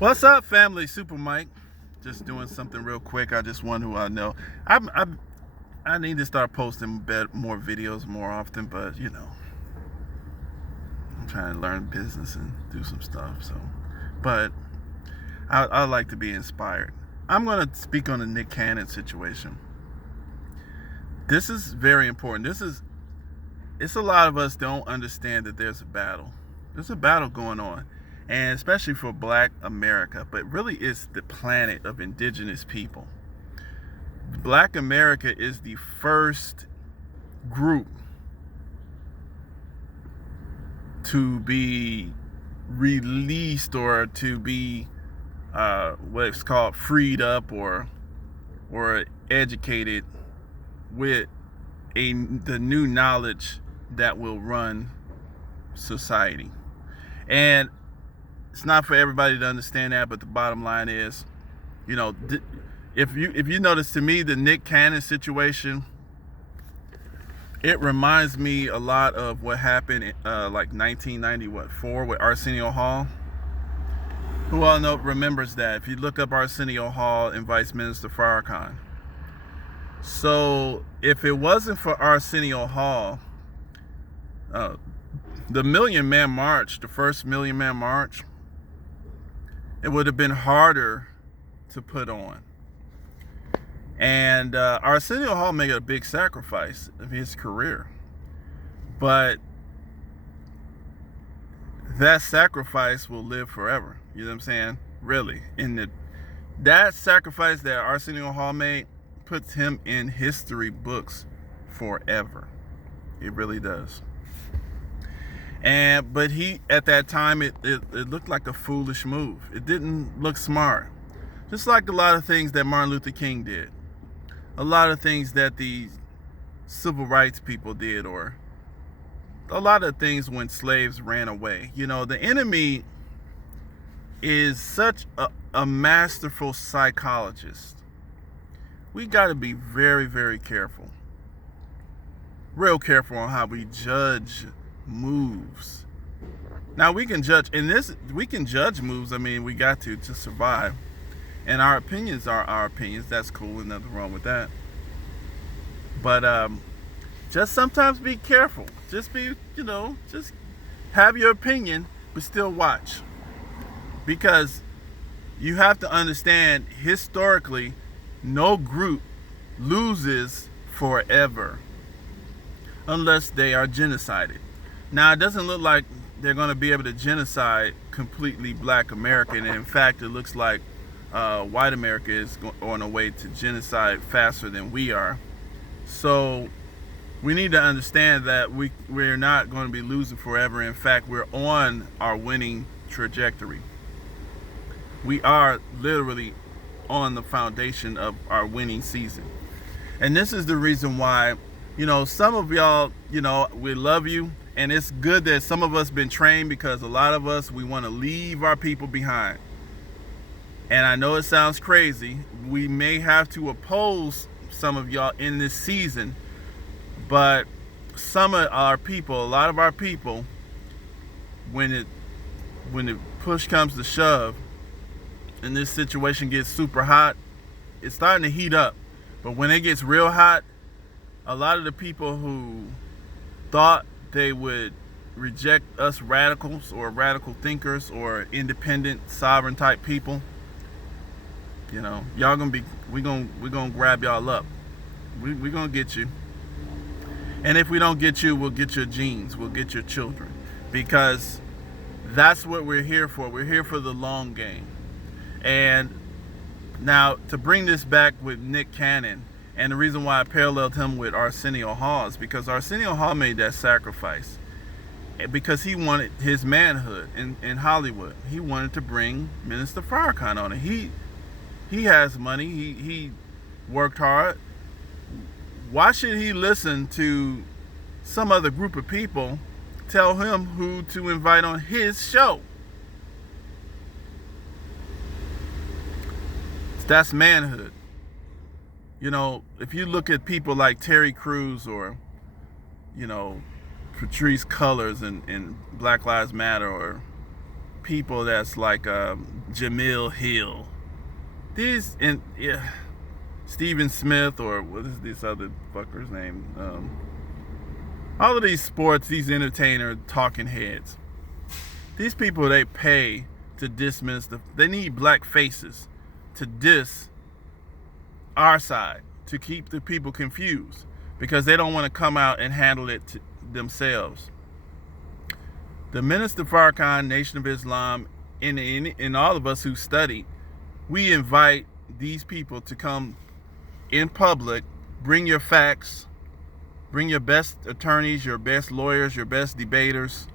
What's up, family? Super Mike. Just doing something real quick. I just want to know. I need to start posting more videos more often, but I'm trying to learn business and do some stuff. But I like to be inspired. I'm going to speak on the Nick Cannon situation. This is very important. It's a lot of us don't understand that there's a battle. There's a battle going on. And especially for Black America, but really it's the planet of indigenous people. Black America is the first group to be released or to be what's called freed up or educated with the new knowledge that will run society. And it's not for everybody to understand that, but the bottom line is, if you notice, to me, the Nick Cannon situation, it reminds me a lot of what happened like 1994 with Arsenio Hall. Who all remembers that? If you look up Arsenio Hall and Vice Minister Farrakhan. So if it wasn't for Arsenio Hall, the Million Man March, the first Million Man March, it would have been harder to put on. And Arsenio Hall made a big sacrifice of his career. But that sacrifice will live forever. You know what I'm saying? Really. That sacrifice that Arsenio Hall made puts him in history books forever. It really does. But he, at that time, it looked like a foolish move. It didn't look smart. Just like a lot of things that Martin Luther King did. A lot of things that the civil rights people did, or a lot of things when slaves ran away. The enemy is such a masterful psychologist. We got to be very, very careful. Real careful on how we judge moves. Now we can judge moves. I mean, we got to survive, and our opinions are our opinions. That's cool, and nothing wrong with that. But just sometimes be careful. Just just have your opinion, but still watch, because you have to understand, historically, no group loses forever unless they are genocided. Now, it doesn't look like they're going to be able to genocide completely Black America. And in fact, it looks like white America is on a way to genocide faster than we are. So we need to understand that we're not going to be losing forever. In fact, we're on our winning trajectory. We are literally on the foundation of our winning season. And this is the reason why, some of y'all, we love you. And it's good that some of us been trained, because a lot of us, we want to leave our people behind. And I know it sounds crazy. We may have to oppose some of y'all in this season, but some of our people, a lot of our people, when the push comes to shove and this situation gets super hot, it's starting to heat up. But when it gets real hot, a lot of the people who thought they would reject us radicals or radical thinkers or independent sovereign type people, y'all we're gonna grab y'all up. We're gonna get you. And if we don't get you, we'll get your genes, we'll get your children, because that's what we're here for. We're here for the long game. And now, to bring this back with Nick Cannon, and the reason why I paralleled him with Arsenio Hall is because Arsenio Hall made that sacrifice because he wanted his manhood in Hollywood. He wanted to bring Minister Farrakhan on it. He has money. He worked hard. Why should he listen to some other group of people tell him who to invite on his show? That's manhood. If you look at people like Terry Crews or, Patrice Cullors and Black Lives Matter, or people that's like Jamil Hill. These, and yeah, Stephen Smith, or what is this other fucker's name? All of these sports, these entertainer talking heads. These people, they pay to dismiss they need black faces to diss our side, to keep the people confused, because they don't want to come out and handle it themselves. The Minister Farrakhan, Nation of Islam, and all of us who study, we invite these people to come in public, bring your facts, bring your best attorneys, your best lawyers, your best debaters,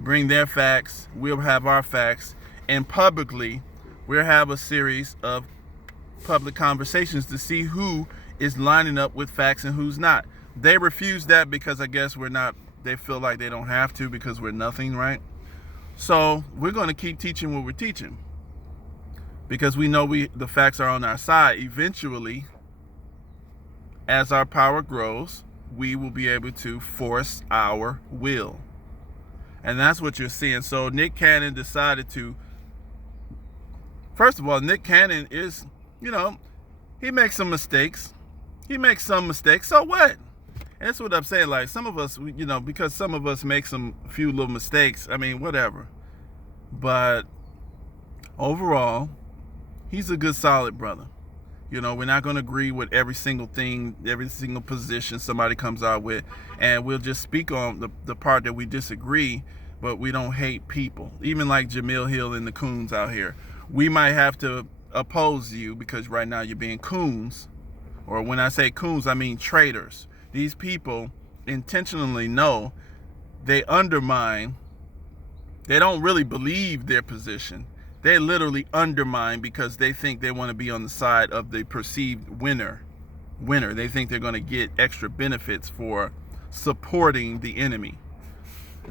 bring their facts, we'll have our facts, and publicly we'll have a series of public conversations to see who is lining up with facts and who's not. They refuse that because I guess we're not, they feel like they don't have to because we're nothing, right? So we're going to keep teaching what we're teaching, because we know the facts are on our side. Eventually, as our power grows, we will be able to force our will. And that's what you're seeing. So Nick Cannon decided to, first of all, Nick Cannon is, he makes some mistakes. So what? And that's what I'm saying. Like, some of us, because some of us make few little mistakes. I mean, whatever. But overall, he's a good, solid brother. We're not going to agree with every single thing, every single position somebody comes out with. And we'll just speak on the part that we disagree, but we don't hate people. Even like Jamil Hill and the coons out here. We might have to oppose you because right now you're being coons. Or when I say coons, I mean traitors. These people intentionally know they undermine. They don't really believe their position. They literally undermine because they think they want to be on the side of the perceived winner. They think they're going to get extra benefits for supporting the enemy.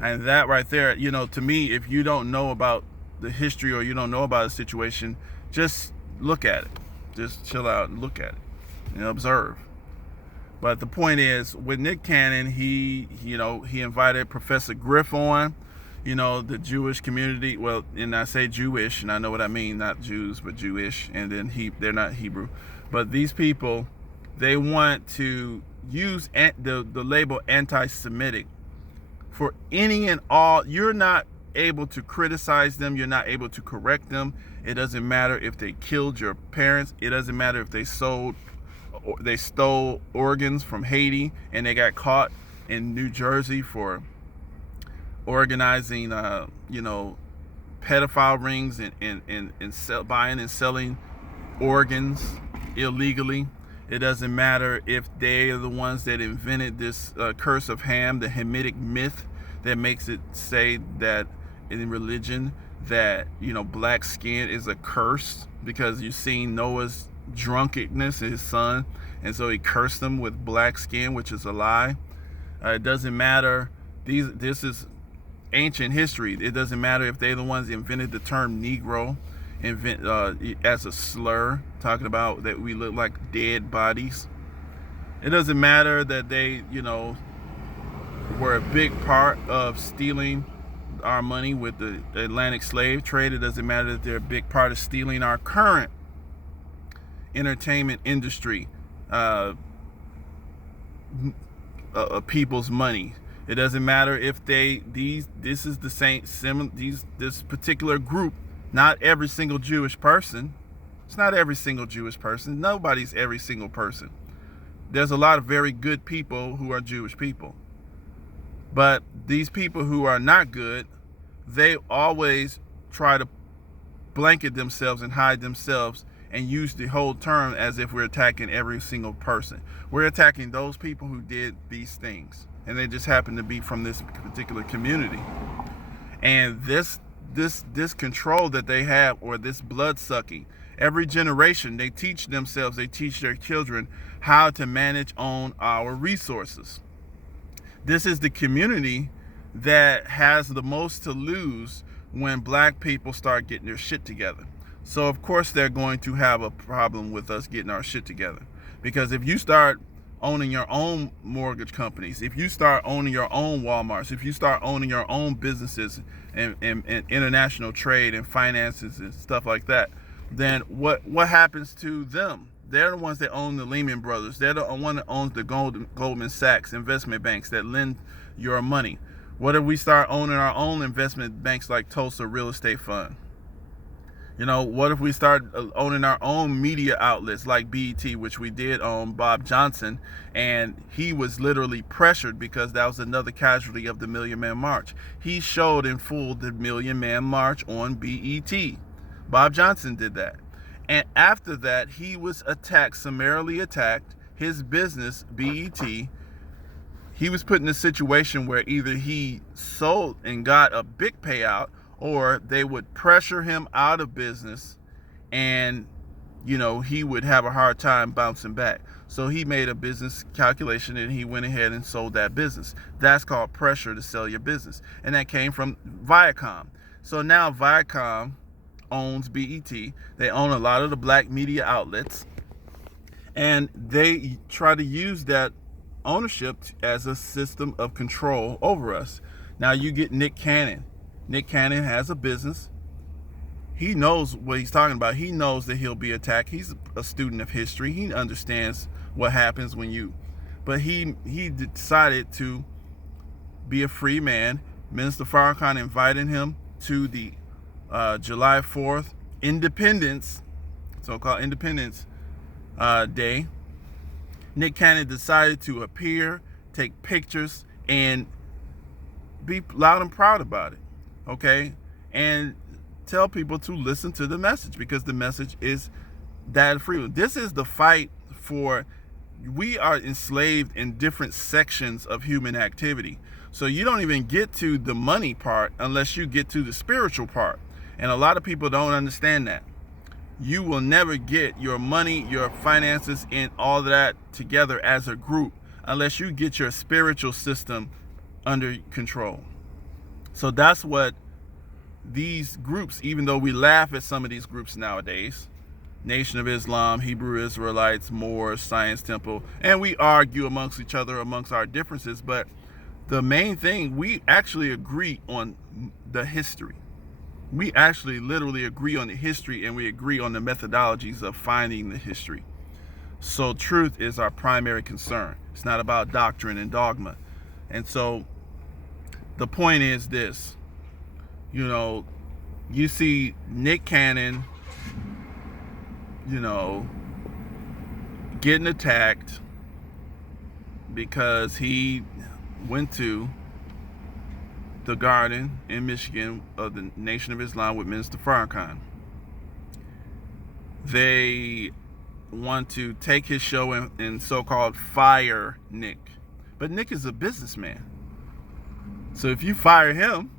And that right there, to me, if you don't know about the history or you don't know about a situation, just look at it. Just chill out and look at it and observe. But the point is, with Nick Cannon, he invited Professor Griff on, the Jewish community. Well, and I say Jewish, and I know what I mean, not Jews, but Jewish. And then they're not Hebrew. But these people, they want to use the label anti-Semitic for any and all. You're not able to criticize them. You're not able to correct them. It doesn't matter if they killed your parents. It doesn't matter if they stole organs from Haiti and they got caught in New Jersey for organizing, pedophile rings and buying and selling organs illegally. It doesn't matter if they are the ones that invented this curse of Ham, the Hamitic myth that makes it say that in religion that, black skin is a curse because you've seen Noah's drunkenness, his son, and so he cursed them with black skin, which is a lie. It doesn't matter. This is ancient history. It doesn't matter if they're the ones that invented the term Negro as a slur, talking about that we look like dead bodies. It doesn't matter that they, were a big part of stealing our money with the Atlantic slave trade. It doesn't matter that they're a big part of stealing our current entertainment industry, people's money. It doesn't matter if this is the same, this particular group, not every single Jewish person. It's not every single Jewish person. Nobody's every single person. There's a lot of very good people who are Jewish people. But these people who are not good, they always try to blanket themselves and hide themselves and use the whole term as if we're attacking every single person. We're attacking those people who did these things, and they just happen to be from this particular community. And this control that they have, or this blood sucking, every generation they teach themselves, they teach their children how to manage on our resources. This is the community that has the most to lose when black people start getting their shit together. So of course they're going to have a problem with us getting our shit together. Because if you start owning your own mortgage companies, if you start owning your own Walmarts, if you start owning your own businesses and international trade and finances and stuff like that, then what happens to them? They're the ones that own the Lehman Brothers. They're the one that owns the Goldman Sachs investment banks that lend your money. What if we start owning our own investment banks like Tulsa Real Estate Fund? You know, what if we start owning our own media outlets like BET, which we did own Bob Johnson, and he was literally pressured because that was another casualty of the Million Man March. He showed in full the Million Man March on BET. Bob Johnson did that. And after that, he was attacked, summarily attacked. His business, BET, he was put in a situation where either he sold and got a big payout, or they would pressure him out of business, and you know, he would have a hard time bouncing back. So he made a business calculation and he went ahead and sold that business. That's called pressure to sell your business, and that came from Viacom. So now Viacom owns BET. They own a lot of the black media outlets, and they try to use that ownership as a system of control over us. Now you get Nick Cannon. Nick Cannon has a business. He knows what he's talking about. He knows that he'll be attacked. He's a student of history. He understands what happens when you... But he decided to be a free man. Minister Farrakhan invited him to the July 4th Independence, so-called Independence Day. Nick Cannon decided to appear, take pictures, and be loud and proud about it. Okay, and tell people to listen to the message, because the message is that freedom. This is the fight for... We are enslaved in different sections of human activity. So you don't even get to the money part unless you get to the spiritual part. And a lot of people don't understand that. You will never get your money, your finances, and all of that together as a group unless you get your spiritual system under control. So that's what these groups, even though we laugh at some of these groups nowadays, Nation of Islam, Hebrew Israelites, Moors, Science Temple, and we argue amongst each other, amongst our differences, but the main thing, we actually agree on the history. We actually literally agree on the history, and we agree on the methodologies of finding the history. So truth is our primary concern. It's not about doctrine and dogma. And so the point is this, you know, you see Nick Cannon, you know, getting attacked because he went to the garden in Michigan of the Nation of Islam with Minister Farrakhan. They want to take his show and so-called fire Nick. But Nick is a businessman. So if you fire him,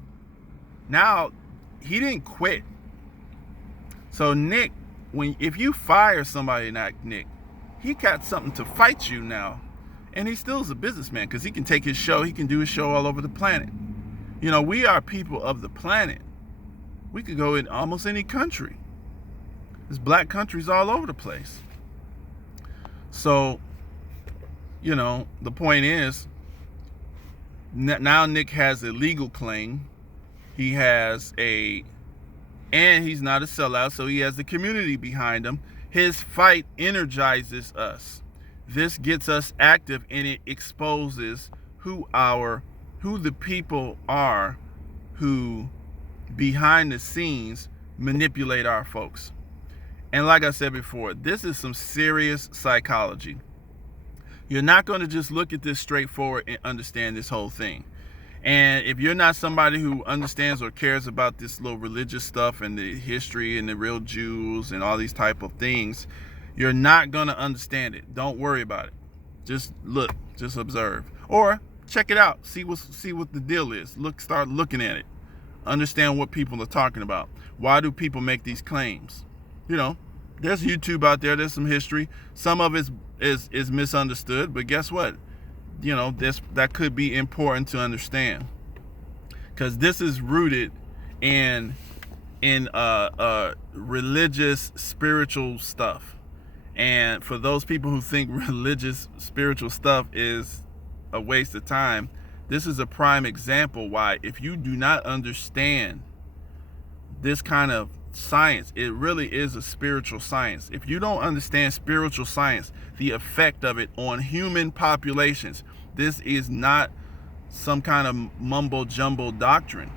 now he didn't quit. So Nick, if you fire somebody like Nick, he got something to fight you now. And he still is a businessman, because he can take his show, he can do his show all over the planet. You know, we are people of the planet. We could go in almost any country. There's black countries all over the place. So, you know, the point is, now Nick has a legal claim. He has and he's not a sellout, so he has the community behind him. His fight energizes us. This gets us active, and it exposes who the people are who behind the scenes manipulate our folks. And like I said before, this is some serious psychology. You're not going to just look at this straightforward and understand this whole thing. And if you're not somebody who understands or cares about this little religious stuff and the history and the real Jews and all these type of things, you're not going to understand it. Don't worry about it. Just look, just observe, or check it out. See what the deal is. Start looking at it. Understand what people are talking about. Why do people make these claims? You know, there's YouTube out there. There's some history. Some of it is misunderstood, but guess what? You know, that could be important to understand, because this is rooted in religious, spiritual stuff, And for those people who think religious, spiritual stuff is a waste of time, this is a prime example why, if you do not understand this kind of science, it really is a spiritual science. If you don't understand spiritual science, the effect of it on human populations, this is not some kind of mumbo jumbo doctrine.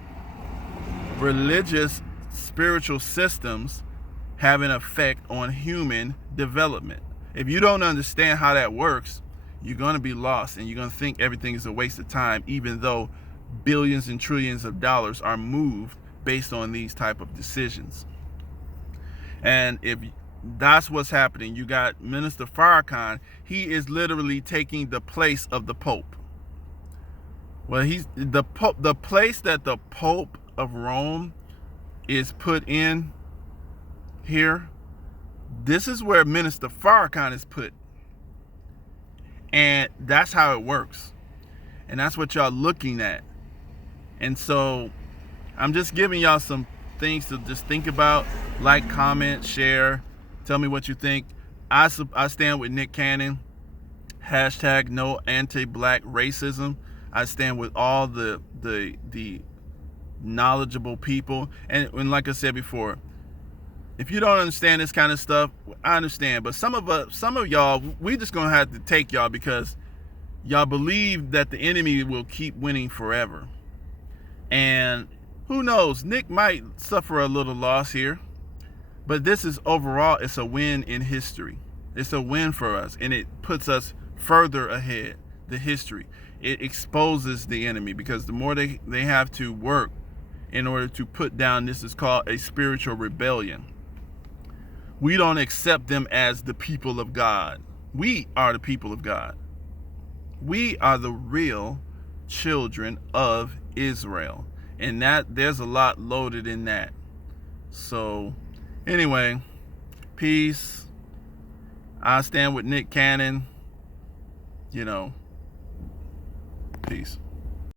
Religious, spiritual systems have an effect on human development. If you don't understand how that works, you're going to be lost, and you're going to think everything is a waste of time, even though billions and trillions of dollars are moved based on these type of decisions. And if that's what's happening, you got Minister Farrakhan. He is literally taking the place of the Pope. Well, he's the Pope, the place that the Pope of Rome is put in here. This is where Minister Farrakhan is put. And that's how it works. And that's what y'all looking at. And so I'm just giving y'all some things to just think about. Like, comment, share. Tell me what you think. I stand with Nick Cannon. Hashtag no anti-black racism. I stand with all the knowledgeable people. And like I said before, if you don't understand this kind of stuff, I understand. But some of y'all, we just gonna have to take y'all because y'all believe that the enemy will keep winning forever. And who knows? Nick might suffer a little loss here, but this is overall, it's a win in history. It's a win for us, and it puts us further ahead. The history, it exposes the enemy, because the more they have to work in order to put down, this is called a spiritual rebellion. We don't accept them as the people of God. We are the people of God. We are the real children of Israel. And that there's a lot loaded in that. So anyway, peace. I stand with Nick Cannon. Peace.